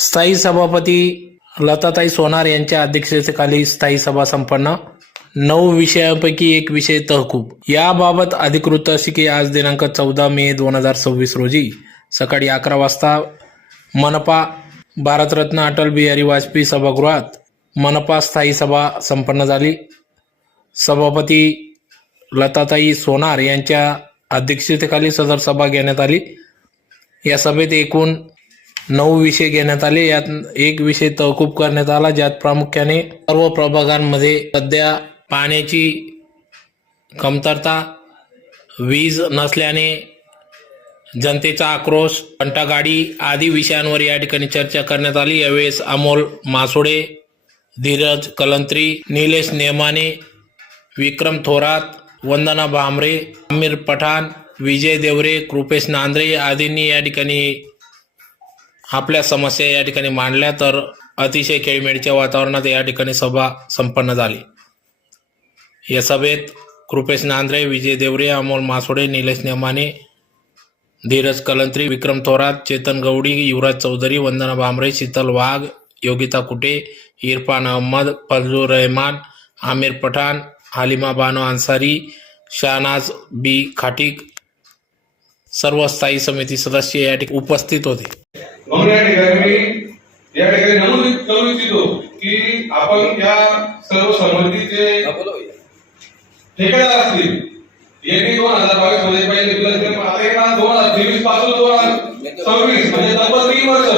स्थायी सभापती लताताई सोनार यांच्या अध्यक्षतेखाली स्थायी सभा संपन्न. 9 विषयांपैकी एक विषय तहकूब. याबाबत अधिकृत अशी की आज दिनांक 14 मे 2026 रोजी सकाळी 11 वाजता मनपा भारतरत्न अटल बिहारी वाजपेयी सभागृहात मनपा स्थायी सभा संपन्न झाली. सभापती लताताई सोनार यांच्या अध्यक्षतेखाली सदर सभा घेण्यात आली. या सभेत एकूण 9 विषय घेण्यात आले. यात एक विषय तहकूब करण्यात आला, ज्यात प्रामुख्याने सर्व प्रभागांमध्ये सध्या पाण्याची कमतरता, वीज नसल्याने जनतेचा आक्रोश, घंटागाडी आदी विषयांवर या ठिकाणी चर्चा करण्यात आली. यावेळेस अमोल मासोडे, धीरज कलंत्री, निलेश नेमाने, विक्रम थोरात, वंदना भामरे, आमिर पठाण, विजय देवरे, कृपेश नांद्रे आदींनी या ठिकाणी आपल्या समस्या या ठिकाणी मांडल्या. तर अतिशय खेळीमेळीच्या वातावरणात या ठिकाणी सभा संपन्न झाली. या सभेत कृपेश नांद्रे, विजय देवरे, अमोल मासोडे, निलेश नेमाने, धीरज कलंत्री, विक्रम थोरात, चेतन गवडी, युवराज चौधरी, वंदना भामरे, शीतल वाघ, योगिता कुटे, इरफान अहमद, फजलुर रहमान, आमिर पठाण, हालिमा बानो अन्सारी, शहनाज बी खाटिक सर्व स्थायी समिती सदस्य या ठिकाणी उपस्थित होते. म्हणून या ठिकाणी नमूद करू इच्छितो की आपण या सर्व संबंधीचे ठेकेदार असतील. यांनी 2022 मध्ये पहिले दिलं, आता येणार 2023 पासून 2026 म्हणजे तब्बल 3 वर्ष.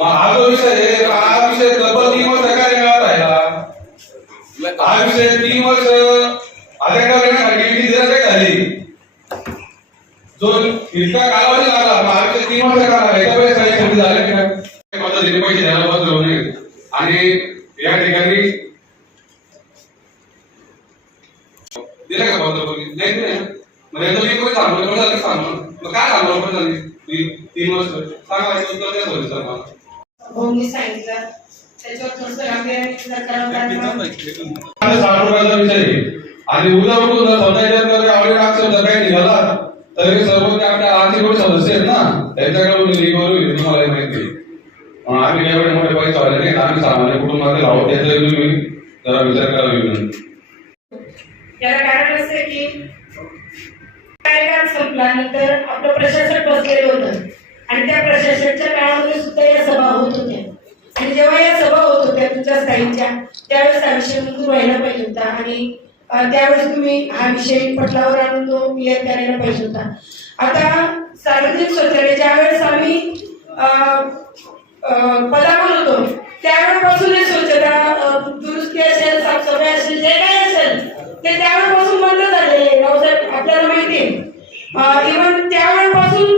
हा जो विषय आहे, हा विषय तब्बल 3 वर्ष काय मिळत राहिला. हा विषय 3 वर्ष अधिकार येण्यासाठी काय झाली, जो इतका कालावधी लागला, हा विषय 3 वर्ष काढला. एका वेळेस काही कमी झाले का पद्धतीने पैसे द्यायला बसवणे. आणि या ठिकाणी दिले का बदल नाही म्हणजे तुम्ही कोणी सांगू झाली सांगू काय सांगू पण झाली 3 वर्ष सांगायचं उत्तर द्या सर. सर मला मी सांगितलं त्याच्यावर थोडंसं गांभीर्याने विचार करावा. विषय आणि उद्या उठून समजायचं आवडे शब्द काही निघाला तर सर्व ते आपल्या आर्थिक सदस्य आहेत ना, त्यांच्याकडून लिगवर तुम्हाला माहिती. आम्ही एवढे मोठे पैसे वाले नाही, आम्ही सामान्य कुटुंबातील आहोत. त्याचा तुम्ही जरा विचार करावा. याला कारण असं की कार्यकाळ संपल्यानंतर आपलं प्रशासक बसलेलं होतं आणि त्या प्रशासकच्या काळामध्ये सुद्धा या सभा होत होत्या. आणि जेव्हा या सभा होत होत्या तुमच्या स्थायीच्या, त्यावेळेस हा विषय मंजूर व्हायला पाहिजे होता आणि त्यावेळेस तुम्ही हा विषय पटलावर आणून तो क्लिअर करायला पाहिजे होता. आता सार्वजनिक शौचालय ज्या वेळेस आम्ही पदावर होतो त्यावेळेपासून स्वच्छता दुरुस्ती असेल, साफसफाई असेल, जे काय असेल ते त्यावेळेपासून बंद झालेले. रावसाहेब आपल्याला माहिती आहे. इव्हन त्यावेळेपासून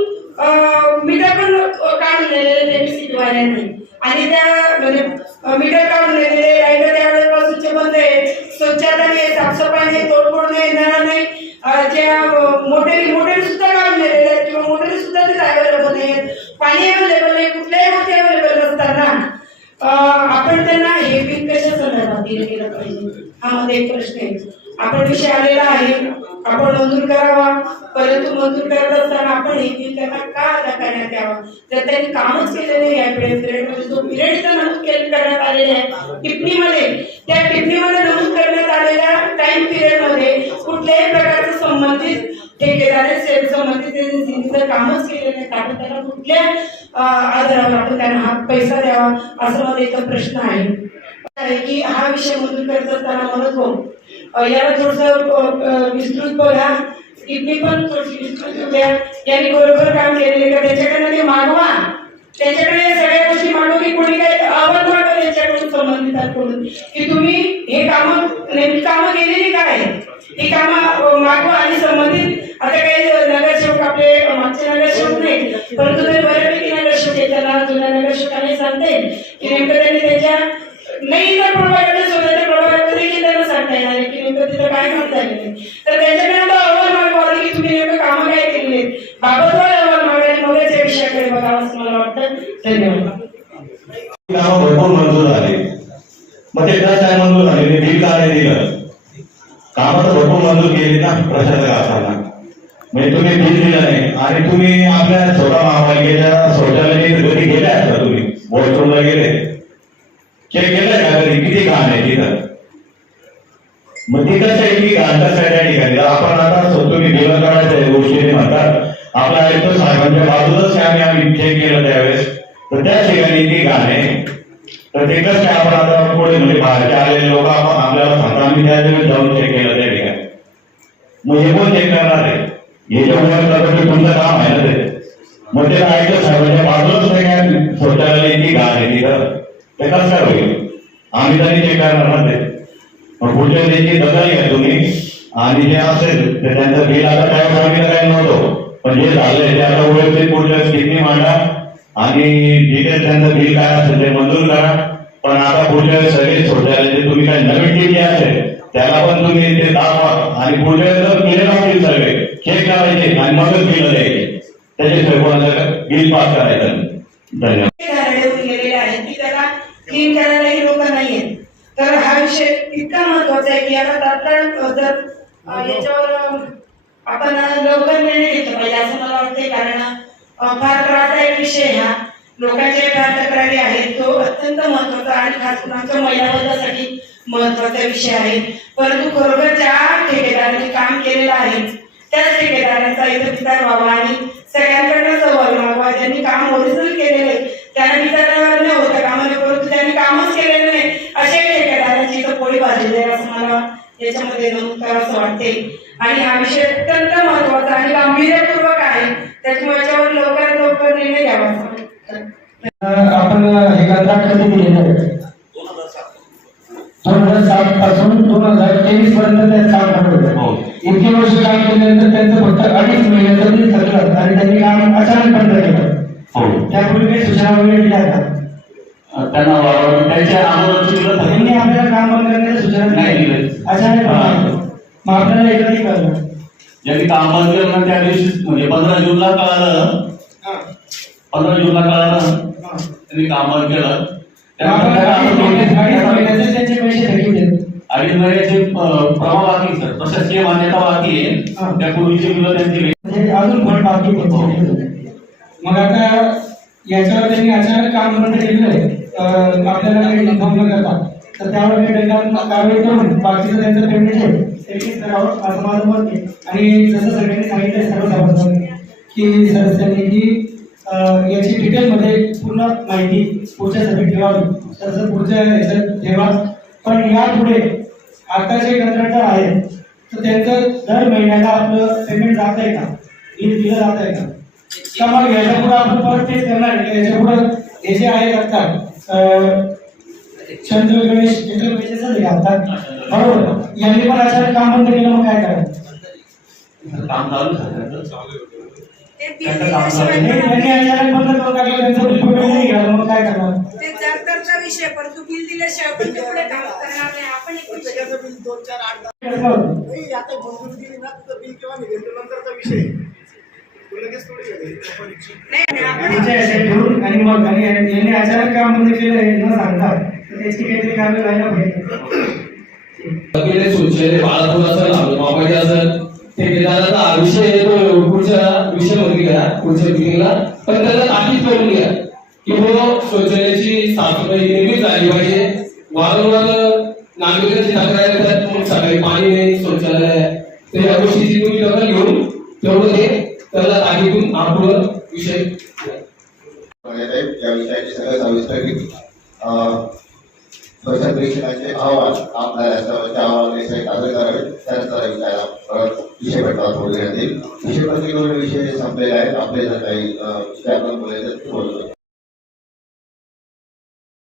मीटर पण काढून दिलेले त्यांनी सिटीवाल्यांनी आणि त्या म्हणजे मीटर काढून दिलेले राहिलं त्यावेळेपासूनचे बंद आहे. स्वच्छता नाही, साफसफाई नाही, तोडफोड नाही, नळा नाही, ज्या मोटर सुद्धा काढून दिलेले आहेत किंवा मोटरी सुद्धा ते अवेलेबल नाही, पाणी अवेलेबल नाही, कुठल्याही गोष्टी अवेलेबल नसताना आपण त्यांना हे बिल कशा संदर्भात दिलं गेलं पाहिजे हा माझा एक प्रश्न आहे. आपण विषय आलेला आहे, आपण मंजूर करावा, परंतु मंजूर करत असताना आपण हे बिल त्यांना का अदा करण्यात यावा. जर त्यांनी कामच केलेलं नाही या पिरियडमध्ये, जो पिरियड इथं नमूद करण्यात आलेला आहे टिप्पणीमध्ये, त्या टिप्पणीमध्ये नमूद करण्यात आलेल्या टाइम पिरियडमध्ये कुठल्याही प्रकारचं संबंधित ठेकेदार संबंधित एजन्सीचं कामच केलेलं नाही, आपण त्यांना कुठल्या आधारावर आपण त्यांना हा पैसा द्यावा असं माझा एक प्रश्न आहे. की हा विषय मंजूर करत असताना म्हणत हो याला थोडस विस्तृत बघा, टिप्पणी पण थोडीशी विस्तृत द्या. यांनी बरोबर काम केलेले का त्याच्याकडे ते मागवा, त्याच्याकडे सगळ्या गोष्टी मागवा की कोणी काही अहवाल मागवा त्यांच्याकडून संबंधितांकडून की तुम्ही हे कामं नेमकी कामं केलेली काय ही कामं मागवा. आणि संबंधित आता काही नगरसेवक आपले मागचे नगरसेवक नाही, परंतु ते बऱ्यापैकी नगरसेवक आहेत, त्यांना जुन्या नगरसेवकांनी सांगते की नेमकं त्यांनी त्याच्या नाही तर प्रभागाकडे स्वतःच्या प्रभागाकडे देखील त्यांना सांगता येणार आहे की नेमकं तिथं काय काम झालेलं. तर त्यांच्याकडे अहवाल मागवा की तुम्ही नेमकं कामं काय केलेली आहेत, बाबतवर अहवाल मागा आणि मगच या विषयाकडे बघावं असं मला वाटतं. धन्यवाद. भरपूर मंजूर झाले, मग ते काय मंजूर झाले बिल काय दिलं, कामं तर भरपूर मंजूर केली ना प्रशासक असताना. म्हणजे तुम्ही बिल दिलं नाही आणि तुम्ही आपल्या स्वतः महापालिकेच्या शौचालयाने घरी गेल्या असता तुम्ही वॉशरूमला गेले, चेक केलंय का तरी किती घाण आहे तिथं? मग ती कसं आहे की घाण कसं आहे त्या ठिकाणी? आपण आता तुम्ही बिलं काढायच्या गोष्टी म्हणतात, आपल्या आयुक्त साहेबांच्या बाजूलाच आम्ही चेक केलं त्यावेळेस, तर त्या ठिकाणी ती घाण आहे. तर ते कसं आहे, आपण आता पुढे म्हणजे बाहेरचे आलेले लोक आपण आपल्याला सांगता, आम्ही त्या दिवस जाऊन चेक केलं त्या ठिकाणी. मग हे कोण चेक करणार आहे? हे जे उमेदवार तुमचं काम आहे ना ते. मग ते आयुक्त साहेबांच्या बाजूलाच काय शौचालय ती घाण आहे तिथं, ते कसं काय होईल? आम्ही तरी चेक करणार ना ते. मग पुढच्या त्याची दखल घ्या तुम्ही, आणि जे असेल ते त्यांचं बिल आता काय आम्ही काही नव्हतो, पण जे झालंय ते आता व्यवस्थित पुढच्या स्थिती मांडा, आणि जे काही त्यांचं बिल काय असेल ते मंजूर करा. पण आता पुढच्या सगळे शौचालयाचे तुम्ही काही नवीन टीम असेल त्याला पण तुम्ही ते दाखवा, आणि पुढच्या जर केले नसतील सर्वे चेक करायचे आणि मगच बिल द्यायचे, त्याच्याशिवाय कोणाचं बिल पास करायचं. धन्यवाद. येऊन गेलेले आहेत की त्याला क्लीन करायलाही लोक नाहीयेत. तर हा विषय इतका महत्वाचा आहे की आता तात्काळ जर याच्यावर आपण लवकर निर्णय घेतला पाहिजे असं मला वाटतंय. कारण फार त्रासदायक विषय हा, लोकांच्या फार तक्रारी आहेत, तो अत्यंत महत्वाचा आणि खास करून आमच्या महिला वर्गासाठी महत्वाचा विषय आहे. परंतु खरोखर ज्या ठेकेदारांनी काम केलेलं आहे त्याच ठेकेदारांचा इथं विचार व्हावा आणि सगळ्यांकडनं सहभाग मागवा. ज्यांनी काम ओरिजिनल केलेलं आहे त्यांना विचारण्यावर न होतं कामाला, परंतु त्यांनी कामच केलेलं नाही अशा ठेकेदारांची इथं पोळी भाजली आहे असं मला याच्यामध्ये नमूद करावं वाटते. आणि हा विषय अत्यंत महत्वाचा आणि गांभीर्यपूर्वक आहे, त्याच्यामुळे याच्यावर लवकरात लवकर निर्णय घ्यावा असं आपण हे कंत्राट कधी दिलेलं आहे? 2007 पासून 2023 पर्यंत ते काम करत होते. इतकी वर्ष काम केल्यानंतर त्यांचं फक्त 2.5 महिन्याचं बिल थकलं आणि त्यांनी काम अचानक बंद केलं. त्यापूर्वी काही सूचना वगैरे दिल्या का त्यांना? त्यांच्या आंदोलन त्यांनी आपल्याला काम बंद करण्याच्या सूचना नाही दिल्या, अचानक मग आपल्याला हे कधी कळलं? ज्यांनी काम बंद केलं त्या दिवशी म्हणजे 15 जूनला कळालं. 15 जूनला कळालं त्यांनी काम बंद केलं. त्यांचे पैसे थकीत आहेत. 2.5 महिन्याचे प्रभाव बाकी सर, प्रशासकीय मान्यता बाकी आहे. त्या पूर्वीचे बिलं त्यांची अजून पण बाकी. मग आता याच्यावर त्यांनी अचानक काम बंद केलेलं आहे, आपल्याला काही इन्फॉर्म न करता, तर त्यावर कारवाई करून बाकीचं त्यांचं पेमेंट आहे ते करावं असं माझं मत आहे. आणि जसं सगळ्यांनी सांगितलं सर्व सभासदांनी की सदस्यांनी की याची डिटेलमध्ये पूर्ण माहिती पुढच्या सभेत ठेवावी, तसं पुढच्या ह्याच्यात ठेवा. पण यापुढे आता जे कंत्राटदार आहेत तर त्यांचं दर महिन्याला आपलं पेमेंट जात आहे का, बिल दिलं जात आहे का? मग याच्या पुढे आपण परत तेच करणार आहे? याच्या पुढे हे जे आहेत आता चंद्र गणेश घालतात बरोबर, यांनी पण अचानक काम बंद केलं, मग काय करायचं? काम चालू त्यांनी अचानक बंद करून टाकलं, त्यांचं बिल पेमेंट नाही घ्यावं, मग काय करणार? ते जरतरचा विषय, परंतु बिल दिल्याशिवाय आपण ते पुढे काम करणार नाही. आपण एक विषय नाही, आणि मग यांनी अचानक काम बंद केलं न सांगता, तर त्याची काहीतरी कारवाई व्हायला पाहिजे. शौचालय बाळापूर असेल, मापाडी असेल, ठेकेदाराचा हा विषय येतो पुढच्या विषयामध्ये घ्या, पुढच्या मिटिंगला. पण त्याला ताकीद करून घ्या की शौचालयाची साफसफाई नेहमीच झाली पाहिजे. वारंवार नागरिकांची तक्रार येतात, मग सकाळी पाणी नाही, शौचालय, तर या गोष्टीची तुम्ही दखल घेऊन तेवढं ते त्याला ताकीदून हा पुढं विषय या विषयाची सगळं सविस्तर परिषद परीक्षणाचे अहवाल आपल्या अहवाल सादर करावे, त्यानंतर विषय पटलावर बोलण्यात येईल. विषय पत्रिकेवर विषय संपलेले आहेत. आपले जर काही विषय आपण बोलायचं बोलतो.